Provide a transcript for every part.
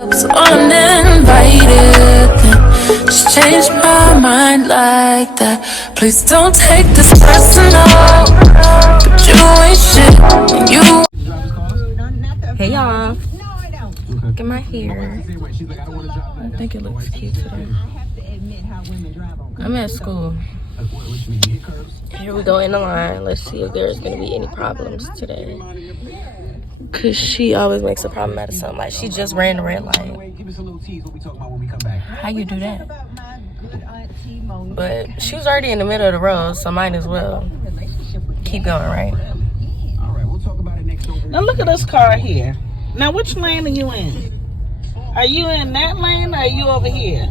Uninvited, just changed my mind like that. Please don't take this personal, but you ain't shit and you. Hey y'all, look at my hair. I think it looks cute today. I'm at school. Here we go in the line. Let's see if there's gonna be any problems today. Cause she always makes a problem out of something. Like she just ran the red light. How you do that? But she was already in the middle of the road, so might as well keep going, right? Now look at this car here. Now which lane are you in? Are you in that lane or are you over here?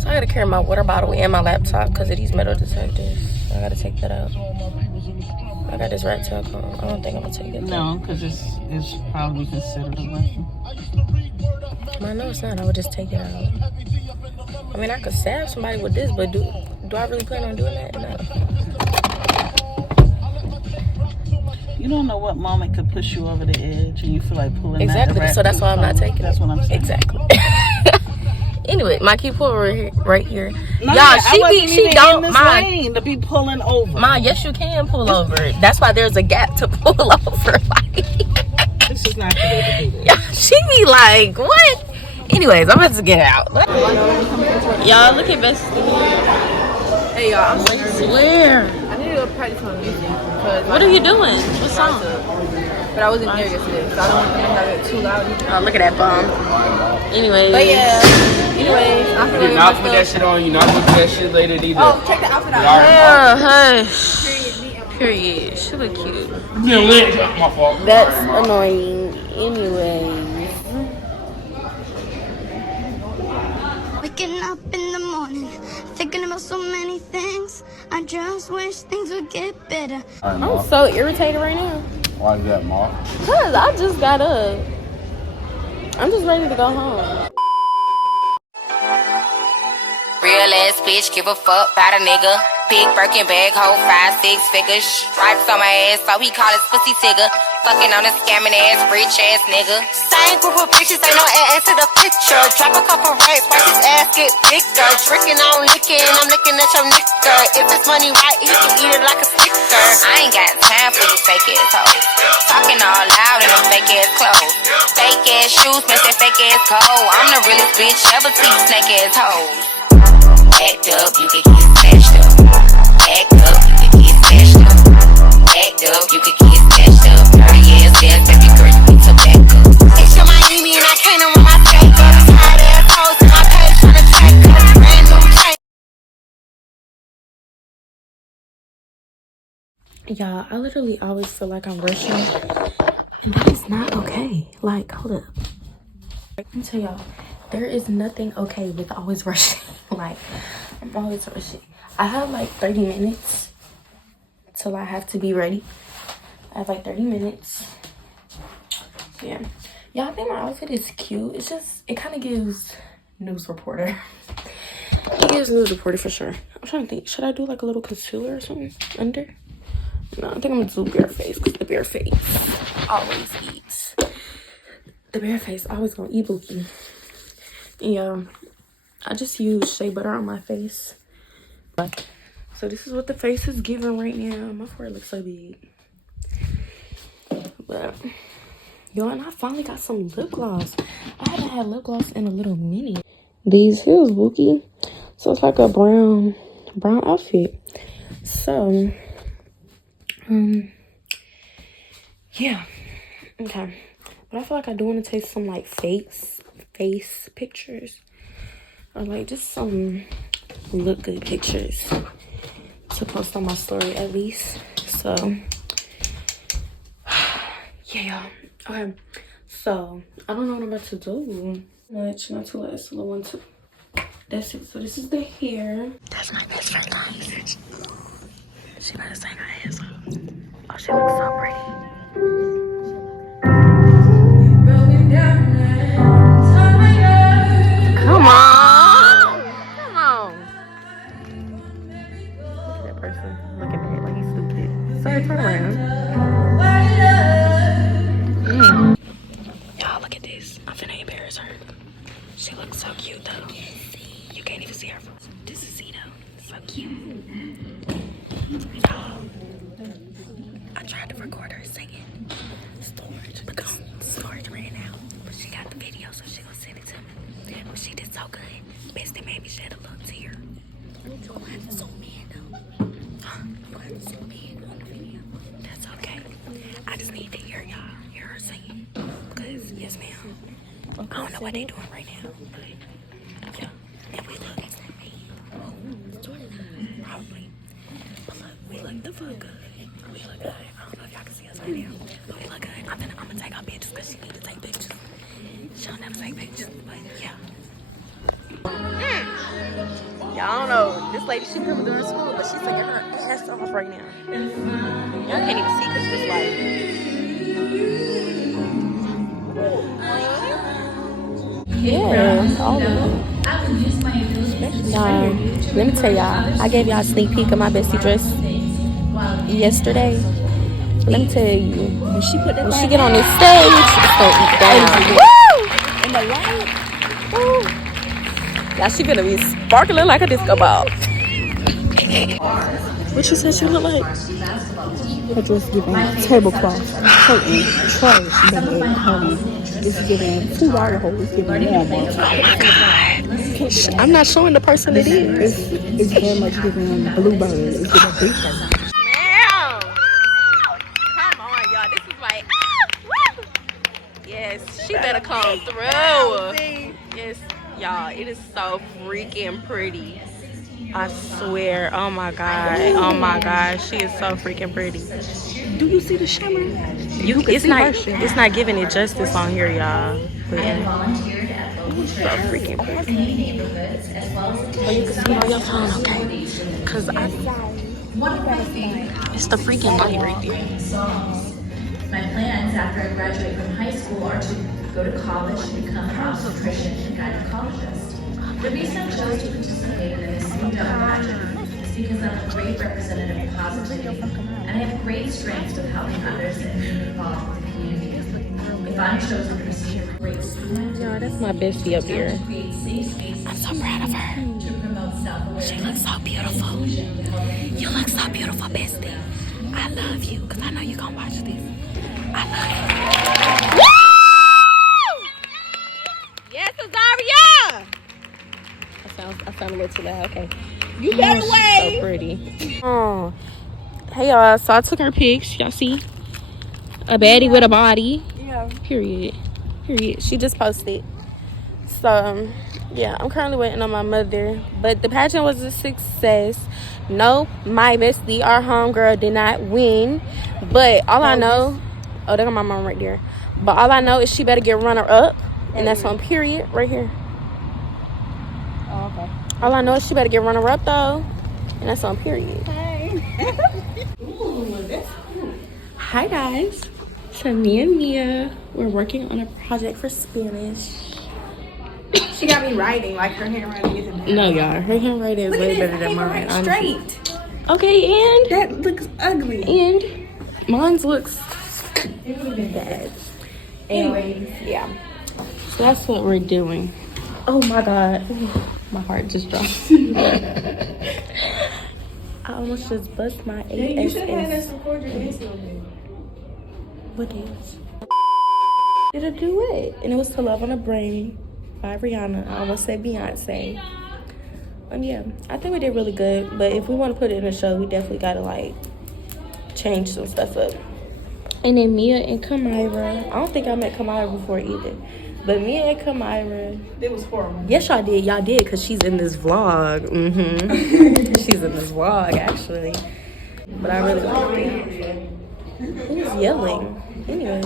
So I gotta carry my water bottle and my laptop because of these metal detectors. I gotta take that out. I got this rat tail on. I don't think I'm gonna take it. No, because it's probably considered a weapon. I know it's not. I would just take it out. I mean, I could stab somebody with this, but do I really plan on doing that? No. You don't know what moment could push you over the edge and you feel like pulling exactly. That so that's why I'm not taking That's it. What I'm saying. Exactly. Anyway, my key puller right here. No, y'all, she don't mind lane to be pulling over. Ma, yes, you can pull over. That's why there's a gap to pull over. Like, this is not the way to do this. Yeah, she be like, what? Anyways, I'm about to get out. Y'all, look at Bestie. Hey y'all, I'm I swear. I need to go practice on music because What are you doing? What song? But I wasn't here yesterday, so I don't want them to have it too loud. Oh, look at that bum. Anyway. But yeah. Anyways, I'm You're not put that shit on. You're not gonna do that shit later either. Oh, check the outfit out. Yeah, hush. Period. She look cute. Yeah, lit. My fault. That's annoying. Anyways. Waking up in the morning, thinking about so many things. I just wish things would get better. I'm so irritated right now. Why is that, Ma? Cause I just got up. I'm just ready to go home. Real ass bitch, give a fuck about a nigga. Big Birkin bag, hold 5-6 figures. Stripes on my ass, so he call his pussy tigger. Fucking on a scamming ass, rich ass nigga. Same group of bitches, ain't no ass to the picture. Drop a couple racks, watch his ass get bigger. Drinking on licking, I'm looking at your nigga. If it's money right, he can eat it like a sticker. I ain't got time for you fake ass hoes. Talking all loud in them fake ass clothes. Fake ass shoes, match that fake ass cold. I'm the realest bitch ever see snake ass hoes. Act up, you can get smashed up. Act up, you can get smashed up. Act up, you can get smashed up. 30 years dead, baby girl, you need to back up. It's your Miami and I can't run my state up. Tired ass hoes in my page trying to take up. Brand new chain. Y'all, I literally always feel like I'm rushing. And that is not okay. Like, hold up. Let me tell y'all, there is nothing okay with always rushing. Like, I'm always rushing. I have like 30 minutes till I have to be ready. I have like 30 minutes. So yeah. Y'all, I think my outfit is cute. It's just, it kind of gives news reporter. It gives news reporter for sure. I'm trying to think, should I do like a little concealer or something under? No, I think I'm gonna do bare face because the bare face always eats. The bare face always gonna eat bookie. Yeah, I just use shea butter on my face. So this is what the face is giving right now. My forehead looks so big. But yo, and I finally got some lip gloss. I haven't had lip gloss in a little minute. These heels bookie. So it's like a brown outfit. So yeah, okay. But I feel like I do want to take some like face pictures, or like just some look good pictures to post on my story at least. So yeah, okay. So I don't know what I'm about to do. Much, not too less, a little 1, 2. That's it. So this is the hair. That's my best friend, guys. She about to sing her ass off. Oh, she looks so pretty. Come on. Come on. Look at that person looking at it like he's stupid. Sorry, turn around. look at this. I'm finna embarrass her. She looks so cute though. You can't even see her. This is Zito. So cute. I tried to record her singing. Storage ran out. But she got the video, so she gonna send it to me. But she did so good. Bestie made me shed a little tear. You don't have to zoom in though. You don't have to zoom in on the video. That's okay. I just need to hear y'all. Hear her singing. Because, yes ma'am. I don't know what they doing right now. But, yeah. And we look. Probably. But look, we look the fuck good. We look good. I don't know if y'all can see us right now. But we look good. I'm gonna take our pictures because she need to take pictures. She'll never take pictures. But, yeah. Y'all don't know. This lady, she remember during school, but she's singing her ass off right now. Y'all can't even see because this light. Yeah, all of it. Nah, let me tell y'all. I gave y'all a sneak peek of my bestie dress yesterday. Let me tell you, when she get on this stage, it's gonna eat down. Woo! In the light. Woo! Y'all, she gonna be sparkling like a disco ball. What you said she look like? Her dress giving tablecloth, curtain, trash bag, it's giving $2 hole, it's giving Walmart. Oh my god. I'm not showing the person it is. It's very much giving Bluebird, it's giving Big Bird. Ma'am. Come on, y'all. This is like, woo! Yes, she better come through. Yes, y'all. It is so freaking pretty. I swear. Oh my god. Oh my god. She is so freaking pretty. Do you see the shimmer? It's not giving it justice on here, y'all. But so freaking pretty. Oh, you can see on your phone, okay? Cause it's the freaking light right there. My plans after I graduate from high school are to go to college and become an obstetrician and gynecologist. The reason I chose to participate in this new pageant is because I'm a great representative of positivity, and I have great strengths with helping others and being involved with the community. If I'm chosen to receive a great student, No, that's my bestie up here. I'm so proud of her. She looks so beautiful. You look so beautiful, bestie. I love you, because I know you're going to watch this. I love you. Woo! Yes, Azaria! I sound a little too loud. Okay. You better wait. So pretty. Oh. Hey, y'all. So I took her pics. Y'all see? A baddie with a body. Yeah. Period. She just posted. So, yeah, I'm currently waiting on my mother. But the pageant was a success. No, my bestie, our homegirl, did not win. But all I know... Oh, that's my mom right there. But all I know is she better get runner-up. And that's on period right here. Oh, okay. All I know is she better get runner-up, though. And that's on period. Hey. Ooh, that's cool. Hi, guys. So me and Mia, we're working on a project for Spanish. She got me writing, like her handwriting isn't bad. No, y'all. Her handwriting is way better than mine. Straight. Okay, and? That looks ugly. And? Mine's looks bad. Anyways, yeah. So that's what we're doing. Oh my God. My heart just dropped. I almost just bust my ASS. You should have had us record your dance a little bit. What dance? Did a duet. And it was To Love on a Brain by Rihanna. I almost said Beyonce. Yeah, I think we did really good. But if we want to put it in a show, we definitely got to, like, change some stuff up. And then Mia and Kamira. I don't think I met Kamira before either. But Mia and Kamira. It was horrible. Yes, y'all did. Y'all did, because she's in this vlog. She's in this vlog, actually. But I really like it. Who's yelling? Anyways.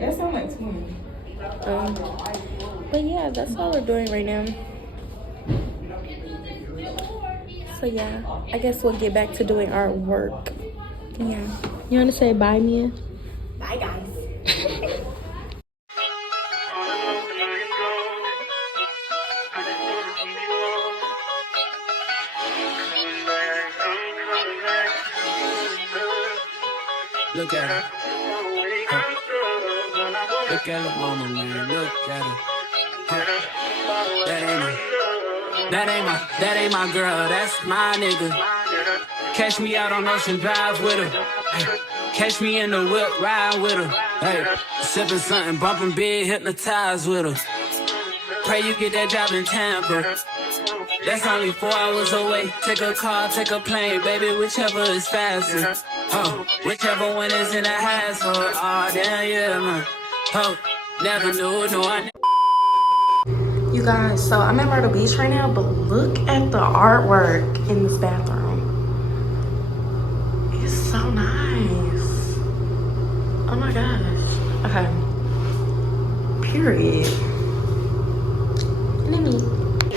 That sounds like twins. But yeah, that's all we're doing right now. So yeah, I guess we'll get back to doing our work. Yeah. You want to say bye, Mia? Bye, guys. Look at her. Look at her mama, man, look at her. That ain't my girl, that's my nigga. Catch me out on Ocean Drive with her. Hey, catch me in the whip, ride with her. Hey, sipping something, bumping big, hypnotized with her. Pray you get that job in Tampa. That's only 4 hours away. Take a car, take a plane, baby, whichever is faster. Oh, whichever one is in the hassle. Oh, damn, yeah, man. Oh, never knew, no, I You guys, so I'm at Myrtle Beach right now, but look at the artwork in this bathroom. It's so nice. Oh my gosh. Okay. Period.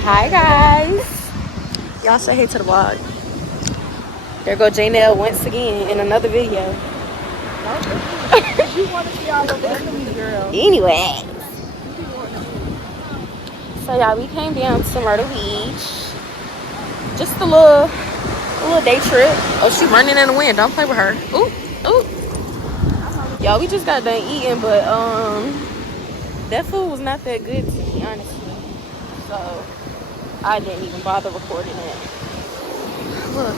Hi guys. Y'all say hey to the vlog. There go Janelle once again in another video. You want to see all of that, girl. Anyway. So y'all, we came down to Myrtle Beach. Just a little day trip. Oh, she running in the wind. Don't play with her. Ooh, ooh. Y'all, we just got done eating, but that food was not that good to be honest. So I didn't even bother recording it. Look,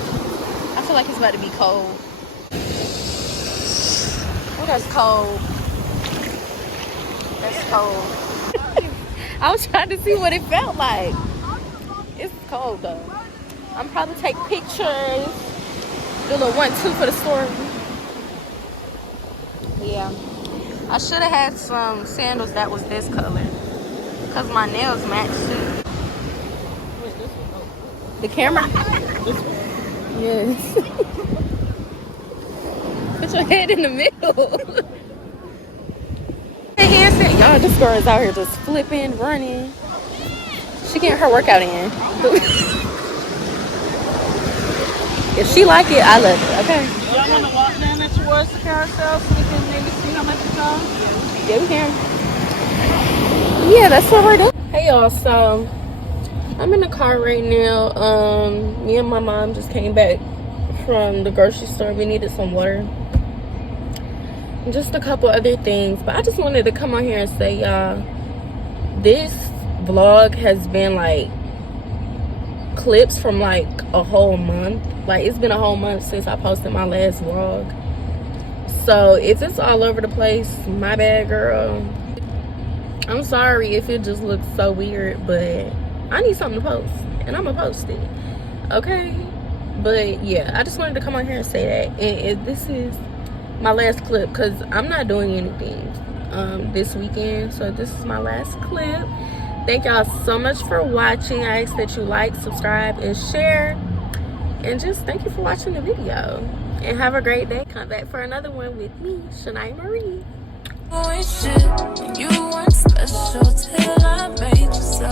I feel like it's about to be cold. Oh, that's cold. That's cold. I was trying to see what it felt like. It's cold though. I'm probably take pictures. Do a little 1-2 for the story. Yeah. I should have had some sandals that was this color. Cause my nails match too. The camera? Yes. Put your head in the middle. Y'all, this girl is out here just flipping, running. She getting her workout in. If she like it, I love it, okay? Y'all want to walk down there towards the carousel so we can maybe see how much it costs? Yeah, we can. Yeah, that's what we're doing. Hey y'all, so I'm in the car right now. Me and my mom just came back from the grocery store. We needed some water. And just a couple other things. But I just wanted to come on here and say, y'all, this vlog has been like clips from like a whole month. Like it's been a whole month since I posted my last vlog. So if it's all over the place, my bad, girl. I'm sorry if it just looks so weird, but I need something to post and I'm gonna post it, okay? But yeah, I just wanted to come on here and say that. And this is my last clip because I'm not doing anything this weekend, so this is my last clip. Thank y'all so much for watching. I ask that you like, subscribe, and share, and just thank you for watching the video, and have a great day. Come back for another one with me, Shania Marie. You weren't special till I made you so.